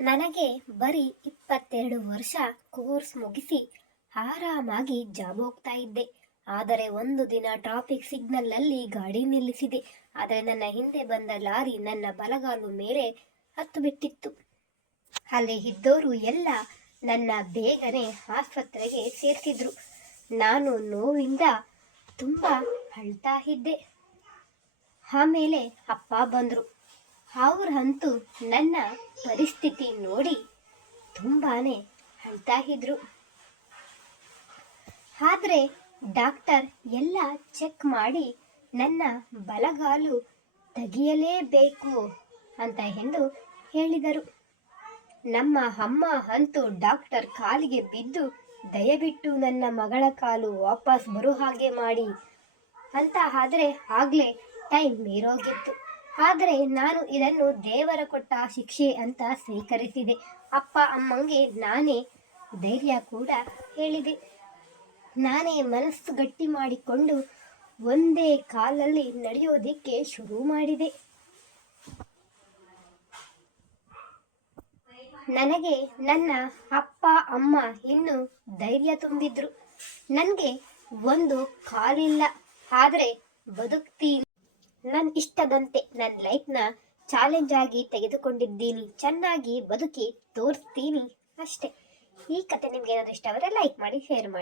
ನನಗೆ ಬರೀ ಇಪ್ಪತ್ತೆರಡು ವರ್ಷ ಕೋರ್ಸ್ ಮುಗಿಸಿ ಆರಾಮಾಗಿ ಜಾಬ್ ಹೋಗ್ತಾ ಇದ್ದೆ. ಆದರೆ ಒಂದು ದಿನ ಟ್ರಾಫಿಕ್ ಸಿಗ್ನಲ್ನಲ್ಲಿ ಗಾಡಿ ನಿಲ್ಲಿಸಿದೆ. ಆದರೆ ನನ್ನ ಹಿಂದೆ ಬಂದ ಲಾರಿ ನನ್ನ ಬಲಗಾಲು ಮೇಲೆ ಹತ್ತು ಬಿಟ್ಟಿತ್ತು ಅಲ್ಲಿ ಇದ್ದವರು ಎಲ್ಲ ನನ್ನ ಬೇಗನೆ ಆಸ್ಪತ್ರೆಗೆ ಸೇರಿಸಿದ್ರು ನಾನು ನೋವಿಂದ ತುಂಬ ಅಳ್ತಾ ಇದ್ದೆ. ಆಮೇಲೆ ಅಪ್ಪ ಬಂದರು. ಅವ್ರಂತೂ ನನ್ನ ಪರಿಸ್ಥಿತಿ ನೋಡಿ ತುಂಬಾನೇ ಅಳ್ತಾ ಇದ್ರು ಆದರೆ ಡಾಕ್ಟರ್ ಎಲ್ಲ ಚೆಕ್ ಮಾಡಿ ನನ್ನ ಬಲಗಾಲು ತೆಗೆಯಲೇಬೇಕು ಅಂತ ಎಂದು ಹೇಳಿದರು. ನಮ್ಮ ಅಮ್ಮ ಅಂತೂ ಡಾಕ್ಟರ್ ಕಾಲಿಗೆ ಬಿದ್ದು ದಯವಿಟ್ಟು ನನ್ನ ಮಗಳ ಕಾಲು ವಾಪಸ್ ಬರೋ ಹಾಗೆ ಮಾಡಿ ಅಂತ ಆದರೆ ಆಗಲೇ ಟೈಮ್ ಮೀರೋಗಿತ್ತು. ಆದರೆ ನಾನು ಇದನ್ನು ದೇವರ ಕೊಟ್ಟ ಶಿಕ್ಷೆ ಅಂತ ಸ್ವೀಕರಿಸಿದೆ. ಅಪ್ಪ ಅಮ್ಮಂಗೆ ನಾನೇ ಧೈರ್ಯ ಕೂಡ ಹೇಳಿದೆ. ನಾನೇ ಮನಸ್ಸು ಗಟ್ಟಿ ಮಾಡಿಕೊಂಡು ಒಂದೇ ಕಾಲಲ್ಲಿ ನಡೆಯೋದಿಕ್ಕೆ ಶುರು ಮಾಡಿದೆ. ನನಗೆ ನನ್ನ ಅಪ್ಪ, ಅಮ್ಮ ಇನ್ನು ಧೈರ್ಯ ತುಂಬಿದ್ರು. ನನಗೆ ಒಂದು ಕಾಲಿಲ್ಲ. ಆದರೆ ಬದುಕ್ತೀನಿ. ನನ್ನ ಇಷ್ಟದಂತೆ ನನ್ನ ಲೈಫ್ನ ಚಾಲೆಂಜ್ ಆಗಿ ತೆಗೆದುಕೊಂಡಿದ್ದೀನಿ. ಚೆನ್ನಾಗಿ ಬದುಕಿ ತೋರಿಸ್ತೀನಿ ಅಷ್ಟೇ. ಈ ಕತೆ ನಿಮ್ಗೆ ಏನಾದರೂ ಇಷ್ಟವಾದರೆ ಲೈಕ್ ಮಾಡಿ, ಶೇರ್ ಮಾಡಿ.